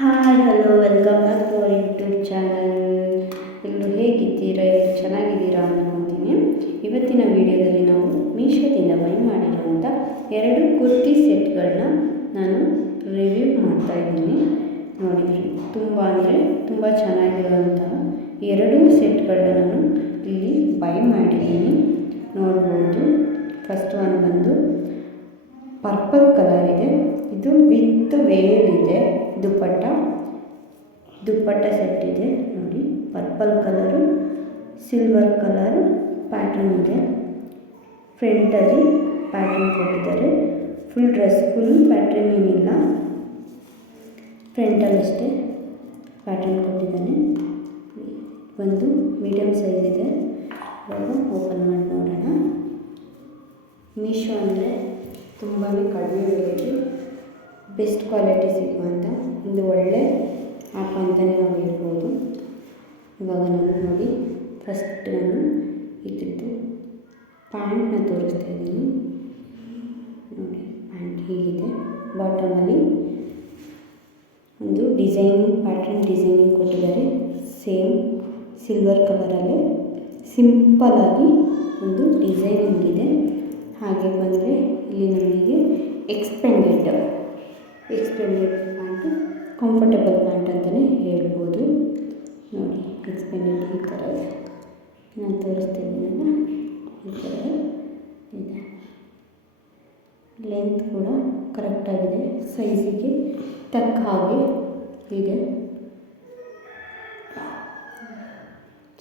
Hi hello welcome back to our YouTube channel ಎಲ್ಲರೂ ಹೇಗಿದ್ದೀರಾ ಎಲ್ಲರೂ ಚೆನ್ನಾಗಿದ್ದೀರಾ ಅಂದ್ಕೊತೀನಿ ಇವತ್ತಿನ ವಿಡಿಯೋದಲ್ಲಿ ನಾವು ಮೀಶೋದಿಂದ ಬೈ ಮಾಡಿರುವಂಥ ಎರಡು ಕುರ್ತಿ ಸೆಟ್ಗಳನ್ನ ನಾನು ರಿವ್ಯೂ ಮಾಡ್ತಾ ಇದ್ದೀನಿ. ನೋಡಿ ತುಂಬ ಅಂದರೆ ತುಂಬ ಚೆನ್ನಾಗಿರುವಂತಹ ಎರಡೂ ಸೆಟ್ಗಳನ್ನ ನಾನು ಇಲ್ಲಿ ಬೈ ಮಾಡಿದ್ದೀನಿ. ನೋಡ್ಬೋದು. ಫಸ್ಟ್ ಒನ್ ಬಂದು ದುಪ್ಪಟ್ಟ. ದುಪ್ಪಟ್ಟ ಸೆಟ್ ಇದೆ, ನೋಡಿ. Purple colour silver colour pattern ಇದೆ. ಫ್ರಂಟಲ್ಲಿ ಪ್ಯಾಟರ್ನ್ ಕೊಟ್ಟಿದ್ದಾರೆ. ಫುಲ್ ಡ್ರೆಸ್ ಫುಲ್ ಪ್ಯಾಟ್ರನ್ ಏನಿಲ್ಲ. ಫ್ರಂಟಲ್ಲಿ ಅಷ್ಟೇ ಪ್ಯಾಟ್ರನ್ ಕೊಟ್ಟಿದ್ದಾನೆ. ಒಂದು ಮೀಡಿಯಮ್ ಸೈಜ್ ಇದೆ. ಇವಾಗ ಓಪನ್ ಮಾಡಿ ನೋಡೋಣ ಮೀಶೋ ಅಂದರೆ ತುಂಬಾ ಕಡಿಮೆ ಬೆಲೆಗೆ ಬೆಸ್ಟ್ ಕ್ವಾಲಿಟಿ ಸಿಗುವಂಥ ಒಂದು ಒಳ್ಳೆ ಆ್ಯಪ್ ಅಂತಲೇ ನಾವು ಹೇಳ್ಬೋದು. ಇವಾಗ ನಾನು ನೋಡಿ ಫಸ್ಟ್ ನಾನು ಇದ್ದಿದ್ದು ಪ್ಯಾಂಟ್ನ ತೋರಿಸ್ತಾ ಇದ್ದೀನಿ. ನೋಡಿ ಪ್ಯಾಂಟ್ ಹೀಗಿದೆ. ಬಾಟಮಲ್ಲಿ ಒಂದು ಡಿಸೈನ್ ಪ್ಯಾಟ್ರನ್ ಡಿಸೈನಿಂಗ್ ಕೊಟ್ಟಿದ್ದಾರೆ. ಸೇಮ್ ಸಿಲ್ವರ್ ಕಲರಲ್ಲೇ ಸಿಂಪಲಾಗಿ ಒಂದು ಡಿಸೈನಿಂಗ್ ಇದೆ. ಹಾಗೆ ಬಂದರೆ ಇಲ್ಲಿ ನಮಗೆ expanded expanded pant comfortable pant ಅಂತಲೇ ಹೇಳ್ಬೋದು. ನೋಡಿ ಎಕ್ಸ್ಪೆಂಡೆಡ್ ಈ ಥರ ಇದೆ. ನಾನು ತೋರಿಸ್ತೀನಿ ಇದ್ದೀನಲ್ಲ ಈ ಥರ ಇದೆ. ಲೆಂತ್ ಕೂಡ ಕರೆಕ್ಟಾಗಿದೆ ಸೈಜಿಗೆ ತಕ್ಕ ಹಾಗೆ ಇದೆ.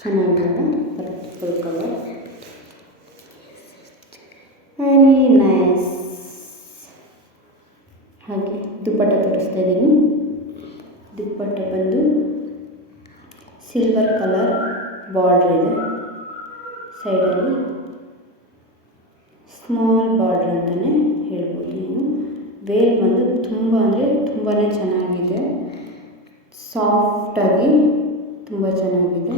ಚೆನ್ನಾಗಿದೆ ಪರ್ಪಲ್ ಕಲರ್ ವೆರಿ ನೈಸ್ ಹಾಗೆ ತೋರಿಸ್ತಾ ಇದ್ದೀನಿ ದುಪ್ಪಟ್ಟ ಬಂದು ಸಿಲ್ವರ್ ಕಲರ್ ಬಾರ್ಡ್ರ್ ಇದೆ. ಸೈಡಲ್ಲಿ ಸ್ಮಾಲ್ ಬಾರ್ಡ್ರ್ ಅಂತಲೇ ಹೇಳ್ಬೋದು ನೀನು. ವೇಲ್ ಬಂದು ತುಂಬ ಅಂದರೆ ತುಂಬಾ ಚೆನ್ನಾಗಿದೆ. ಸಾಫ್ಟಾಗಿ ತುಂಬ ಚೆನ್ನಾಗಿದೆ.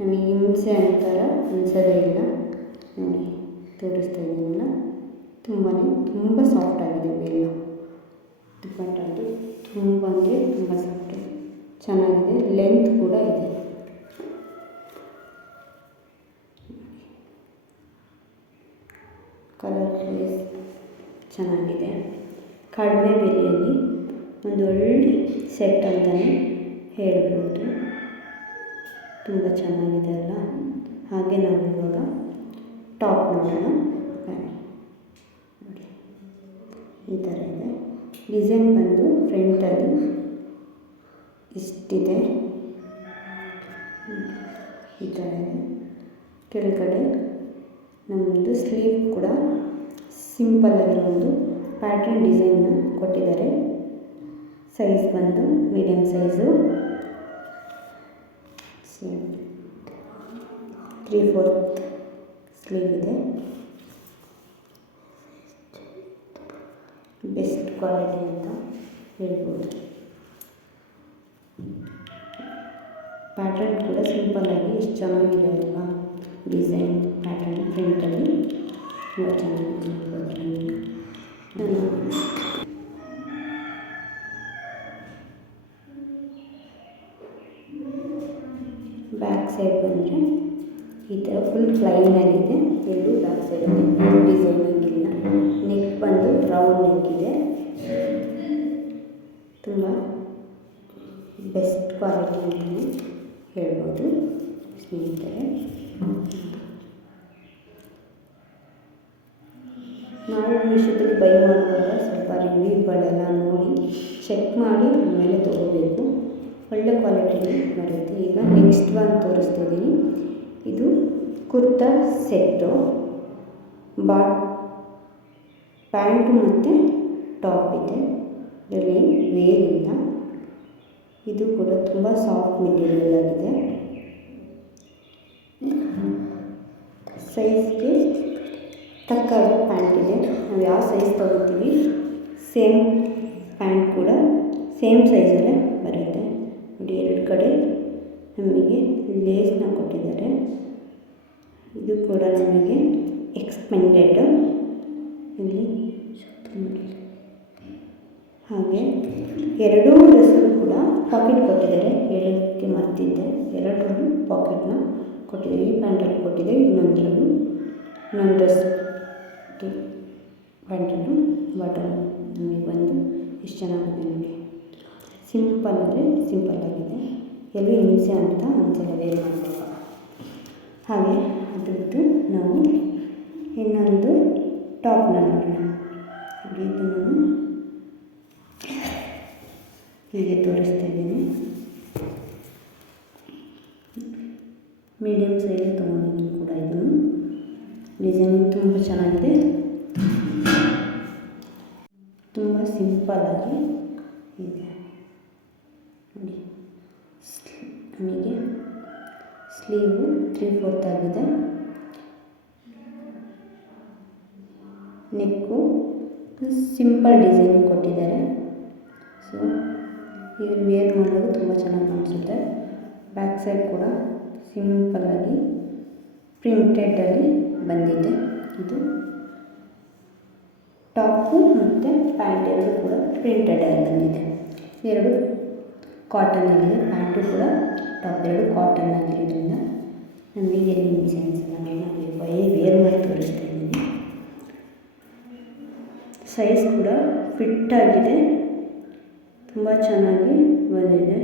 ನಮಗೆ ಹಿಂಸೆ ಅಂತಾರ ಅನಿಸೋದೇ ಇಲ್ಲ. ನೋಡಿ, ತೋರಿಸ್ತಾ ಇದ್ದೀನಲ್ಲ ತುಂಬಾ ತುಂಬ ಸಾಫ್ಟಾಗಿದೆ ವೇಲ್ ದುಪ್ಪಟ್ಟ ಅಂತೂ ತುಂಬ ಅಂದರೆ ತುಂಬ ಸಾಫ್ಟ್ ಚೆನ್ನಾಗಿದೆ. ಲೆಂತ್ ಕೂಡ ಇದೆ. ಕಲರ್ ಚಾಯ್ಸ್ ಚೆನ್ನಾಗಿದೆ. ಕಡಿಮೆ ಬೆಲೆಯಲ್ಲಿ ಒಂದು ಒಳ್ಳೆ ಸೆಟ್ ಅಂತಲೇ ಹೇಳ್ಬೋದು. ತುಂಬ ಚೆನ್ನಾಗಿದೆ ಅಲ್ಲ? ಹಾಗೆ ನಾವು ಇವಾಗ ಟಾಪ್ ನೋಡೋಣ. ನೋಡಿ. ಈ ಥರ ಇದೆ. ಡಿಸೈನ್ ಬಂದು ಫ್ರಂಟಲ್ಲಿ ಇಷ್ಟಿದೆ. ಈ ಥರ ಇದೆ. ಕೆಳಗಡೆ ನಮ್ಮದು ಸ್ಲೀವ್ ಕೂಡ ಸಿಂಪಲ್ ಒಂದು ಪ್ಯಾಟ್ರನ್ ಡಿಸೈನ್ನ ಕೊಟ್ಟಿದ್ದಾರೆ. ಸೈಜ್ ಬಂದು medium size. Three fourth sleeve ಇದೆ. ಬೆಸ್ಟ್ ಕ್ವಾಲಿಟಿ ಅಂತ ಹೇಳ್ಬೋದು. ಪ್ಯಾಟರ್ನ್ ಕೂಡ ಸಿಂಪಲ್ಲಾಗಿ ಎಷ್ಟು ಚೆನ್ನಾಗಿದೆ ಅಲ್ವಾ? ಡಿಸೈನ್ ಪ್ಯಾಟರ್ನ್ ಪ್ರಿಂಟಲ್ಲಿ ತುಂಬ ಚೆನ್ನಾಗಿದೆ ಬ್ಯಾಕ್ ಸೈಡ್ ಬಂದರೆ ಈ ಥರ ಫುಲ್ ಪ್ಲೈನಲ್ಲಿದೆ ಎರಡು ಬ್ಯಾಕ್ ಸೈಡಲ್ಲಿ ಡಿಸೈನಿಂಗ್ ಇಲ್ಲ. ನೆಕ್ ಬಂದು ರೌಂಡ್ ನೆಕ್ ಇದೆ ತುಂಬ ಬೆಸ್ಟ್ ಕ್ವಾಲಿಟಿ ಅಂತಲೇ ಹೇಳ್ಬೋದು ಸ್ನೇಹಿತರೆ. ನಾವು ಮೀಶೋದಲ್ಲಿ ಬೈ ಮಾಡುವಾಗ ಸ್ವಲ್ಪ ರಿವ್ಯೂಗಳೆಲ್ಲ ನೋಡಿ ಚೆಕ್ ಮಾಡಿ ಆಮೇಲೆ ತೊಗೋಬೇಕು. ಒಳ್ಳೆ ಕ್ವಾಲಿಟಿನೇ ಬರುತ್ತೆ. ಈಗ ನೆಕ್ಸ್ಟ್ ಒಂದು ತೋರಿಸ್ತಿದ್ದೀನಿ ಇದು ಕುರ್ತಾ ಸೆಟ್ಟು ಬಾ ಪ್ಯಾಂಟು ಮತ್ತು ಟಾಪ್ ಇದೆ. ಇದರಲ್ಲಿ ವೇಲ್ ಇಲ್ಲ. ಇದು ಕೂಡ ತುಂಬ ಸಾಫ್ಟ್ ಮೆಟೀರಿಯಲ್ ಆಗಿದೆ. ಸೈಜ್ಗೆ ತಕ್ಕ ಪ್ಯಾಂಟ್ ಇದೆ. ನಾವು ಯಾವ ಸೈಜ್ ತೊಗೋತೀವಿ ಸೇಮ್ ಪ್ಯಾಂಟ್ ಕೂಡ ಸೇಮ್ ಸೈಜಲ್ಲೇ ಬರುತ್ತೆ. ನೋಡಿ, ಎರಡು ಕಡೆ ನಮಗೆ ಲೇಸ್ನ ಕೊಟ್ಟಿದ್ದಾರೆ. ಇದು ಕೂಡ ನಮಗೆ ಎಕ್ಸ್ಪೆಂಡೆಡ್. ಇಲ್ಲಿ ಹಾಗೆ ಎರಡೂ ಡ್ರೆಸ್ಸು ಕೂಡ ಪಾಕೆಟ್ ಕೊಟ್ಟಿದ್ದಾರೆ. ಹೇಳೋಕ್ಕೆ ಮರ್ತಿದ್ದೆ. ಎರಡರಲ್ಲೂ ಪಾಕೆಟ್ನ ಕೊಟ್ಟಿದ್ದೀವಿ. ಈ ಪ್ಯಾಂಟಲ್ಲಿ ಕೊಟ್ಟಿದೆ ಇನ್ನೊಂದರಲ್ಲೂ ಇನ್ನೊಂದು ಡ್ರೆಸ್ ಪ್ಯಾಂಟಲ್ಲು ಬಟನ್ ನಮಗೆ ಬಂದು ಎಷ್ಟು ಚೆನ್ನಾಗಿದೆ ನೋಡಿ ಸಿಂಪಲ್ ಅಂದರೆ ಸಿಂಪಲ್ ಆಗಿದೆ. ಎಲ್ಲೂ ಹಿಂಸೆ ಅಂತ ಅನ್ಸಲ್ಲ ವೇರ್ ಮಾಡುವಾಗ ಹಾಗೆ ಅದ್ರದ್ದು ನಾವು ಟಾಪ್ನ ನೋಡೋಣ ನಾನು ಹೀಗೆ ತೋರಿಸ್ತಾ ಇದ್ದೀನಿ. ಮೀಡಿಯಮ್ ಸೈಜ್ ತೊಗೊಂಡಿದ್ದೀನಿ ಕೂಡ ಇದನ್ನು ಡಿಸೈನ್ ತುಂಬ ಚೆನ್ನಾಗಿದೆ. ತುಂಬ ಸಿಂಪಲ್ಲಾಗಿ ಇದೆ. ನೋಡಿ. ನಮಗೆ ಸ್ಲೀವು ತ್ರೀ ಫೋರ್ತ್ ಆಗಿದೆ. ನೆಕ್ಕು ಸಿಂಪಲ್ ಡಿಸೈನ್ ಕೊಟ್ಟಿದ್ದಾರೆ. ಸೊ ಇದನ್ನು ವೇರ್ ಮಾಡೋದು ತುಂಬ ಚೆನ್ನಾಗಿ ಕಾಣಿಸುತ್ತೆ. ಬ್ಯಾಕ್ ಸೈಡ್ ಕೂಡ ಸಿಂಪಲ್ಲಾಗಿ ಪ್ರಿಂಟೆಡಲ್ಲಿ ಬಂದಿದೆ. ಇದು ಟಾಪು ಮತ್ತು ಪ್ಯಾಂಟ್ ಎರಡು ಕೂಡ ಪ್ರಿಂಟೆಡಲ್ಲಿ ಬಂದಿದೆ. ಎರಡು ಕಾಟನಲ್ಲಿದೆ ಪ್ಯಾಂಟು ಕೂಡ ಟಾಪ್ ಎರಡು ಕಾಟನ್ ಆಗಿರೋದ್ರಿಂದ ನಮಗೆ ಎಲ್ಲಿ ಡಿಸೈನ್ಸ್ ನಾನು ಬೈ ವೇರ್ ಮಾಡಿ ತೋರಿಸ್ತೀವಿ. ಸೈಜ್ ಕೂಡ ಫಿಟ್ ಆಗಿದೆ. ತುಂಬ ಚೆನ್ನಾಗಿ ಬಂದಿದೆ.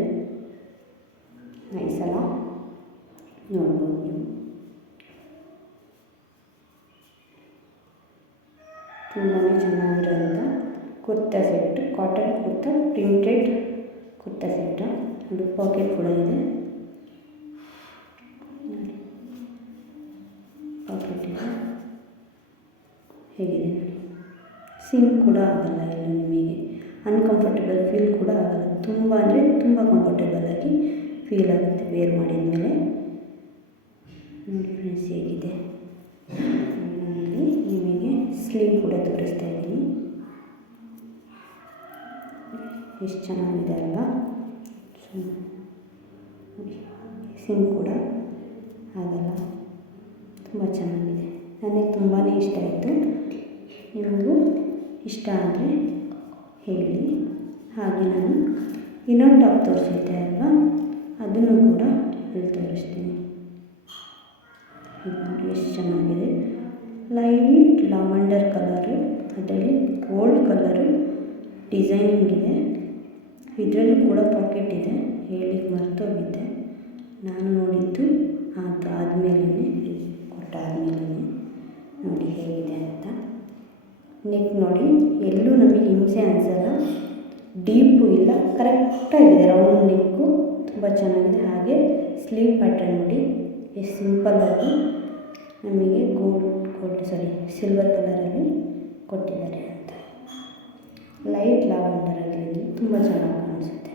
ನೈಸಲ್ಲ ನೋಡ್ಬೋದು. ನೀವು ತುಂಬಾ ಚೆನ್ನಾಗಿರೋಂಥ kurta set, cotton kurta, printed kurta set. ಅದು ಪಾಕೆಟ್ ಕೂಡ ಇದೆ ಪಾಕೆಟ್ ಇದೆ ಹೇಗಿದೆ ನೋಡಿ ಸಿಂಕ್ ಕೂಡ ಆಗಲ್ಲ ಎಲ್ಲ ನಿಮಗೆ. ಅನ್ಕಂಫರ್ಟೇಬಲ್ ಫೀಲ್ ಕೂಡ ಆಗಲ್ಲ. ತುಂಬ ಅಂದರೆ ತುಂಬ ಕಂಫರ್ಟೇಬಲ್ ಆಗಿ ಫೀಲ್ ಆಗುತ್ತೆ ವೇರ್ ಮಾಡಿದ ಮೇಲೆ ನೋಡಿ ಫ್ರೆಂಡ್ಸ್ ಹೇಗಿದೆ. ನಿಮಗೆ ಸ್ಲೀವ್ ಕೂಡ ತೋರಿಸ್ತಾ ಇದ್ದೀನಿ. ಎಷ್ಟು ಚೆನ್ನಾಗಿದೆ ಅಲ್ವಾ? ಸಿಮ್ ಕೂಡ ಆಗಲ್ಲ. ತುಂಬ ಚೆನ್ನಾಗಿದೆ. ನನಗೆ ತುಂಬಾ ಇಷ್ಟ ಆಯಿತು. ನಿಮಗೂ? ಇಷ್ಟ ಆದರೆ ಹೇಳಿ. ಹಾಗೆ ನಾನು ಇನ್ನೊಂದು ಟಾಪ್ ತೋರಿಸಿದ್ದೆ ಅಲ್ವಾ? ಅದನ್ನು ಕೂಡ ಇಲ್ಲಿ ತೋರಿಸ್ತೀನಿ. ಎಷ್ಟು ಚೆನ್ನಾಗಿದೆ. ಲೈಟ್ ಲಾವೆಂಡರ್ ಕಲರು, ಅದರಲ್ಲಿ ಗೋಲ್ಡ್ ಕಲರು ಡಿಸೈನಿಂಗ್ ಇದೆ. ಇದರಲ್ಲೂ ಕೂಡ ಪಾಕೆಟ್ ಇದೆ. ಹೇಳಿಕ್ಕೆ ಮರ್ತೋಗಿದ್ದೆ ನಾನು ನೋಡಿದ್ದು ಅದಾದಮೇಲೆ ಕೊಟ್ಟಾದಮೇಲೆ ನೋಡಿ ಹೇಗಿದೆ ಅಂತ. ನೆಕ್ ನೋಡಿ, ಎಲ್ಲೂ ನಮಗೆ ಹಿಂಸೆ ಅನಿಸಲ್ಲ. ಡೀಪು ಇಲ್ಲ ಕರೆಕ್ಟಾಗಿದೆ ರೌಂಡ್ ನೆಕ್ಕು ತುಂಬ ಚೆನ್ನಾಗಿದೆ. ಹಾಗೆ ಸ್ಲೀವ್ ಪ್ಯಾಟ್ರನ್ ನೋಡಿ ಎಷ್ಟು ಸಿಂಪಲ್ಲಾಗಿ ನಮಗೆ ಗೋಲ್ಡ್ ಗೋಲ್ಡ್ ಸಾರಿ ಸಿಲ್ವರ್ ಕಲರಲ್ಲಿ ಕೊಟ್ಟಿದ್ದಾರೆ ಅಂತ. ಲೈಟ್ ಲಾವೆಂಡರ್ ತುಂಬ ಚೆನ್ನಾಗಿ ಕಾಣಿಸುತ್ತೆ.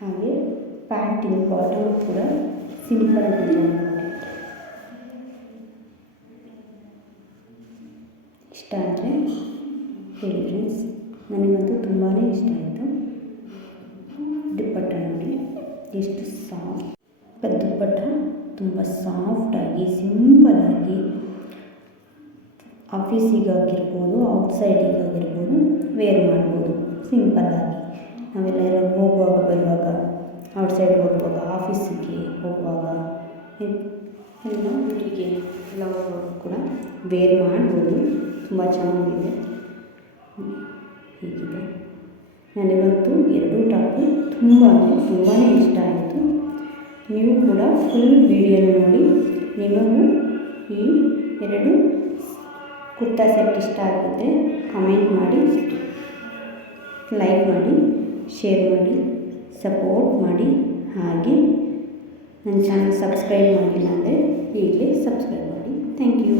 ಹಾಗೆ ಪ್ಯಾಂಟಿನ ಬಾಟಮ್ ಕೂಡ ಸಿಂಪಲ್ ಡಿಸೈನ್ ಕೊಟ್ಟಿದ್ದಾರೆ ಇಷ್ಟ ಆದರೆ ಹೇಳಿ ಫ್ರೆಂಡ್ಸ್ ನನಗಂತೂ ಆಯಿತು. ದುಪ್ಪಟ್ಟ ನೋಡಿ, ಎಷ್ಟು ಸಾಫ್ಟ್ ದುಪ್ಪಟ್ಟ ತುಂಬ ಸಾಫ್ಟಾಗಿ ಸಿಂಪಲ್ಲಾಗಿ ಆಫೀಸಿಗಾಗಿರ್ಬೋದು ಔಟ್ಸೈಡಿಗಾಗಿರ್ಬೋದು ವೇರ್ ಮಾಡ್ಬೋದು ಸಿಂಪಲ್ಲಾಗಿ ನಾವೆಲ್ಲ ಹೋಗುವಾಗ ಬರುವಾಗ ಔಟ್ಸೈಡ್ ಹೋಗುವಾಗ ಆಫೀಸಿಗೆ ಹೋಗುವಾಗ, ಎಲ್ಲ ಊರಿಗೆ ಎಲ್ಲ ಹೋಗುವಾಗ ಕೂಡ ವೇರ್ ಮಾಡ್ಬೋದು. ತುಂಬ ಚೆನ್ನಾಗಿದೆ. ಹೀಗಿದೆ. ನನಗಂತೂ ಎರಡೂ ಟಾಪು ತುಂಬ ಅಂದರೆ ತುಂಬಾ ಇಷ್ಟ ಆಯಿತು. ನೀವು ಕೂಡ ಫುಲ್ ವಿಡಿಯೋ ನೋಡಿ. ನಿಮಗೂ ಈ ಎರಡು ಕುರ್ತಾ ಸೆಟ್ ಇಷ್ಟ ಆಗಿದ್ದರೆ ಕಮೆಂಟ್ ಮಾಡಿ ಲೈಕ್ ಮಾಡಿ ಶೇರ್ ಮಾಡಿ ಸಪೋರ್ಟ್ ಮಾಡಿ. ಹಾಗೆ ನನ್ನ ಚಾನಲ್ ಸಬ್ಸ್ಕ್ರೈಬ್ ಮಾಡಿಲ್ಲ ಅಂದರೆ ಈಗಲೇ ಸಬ್ಸ್ಕ್ರೈಬ್ ಮಾಡಿ. Thank you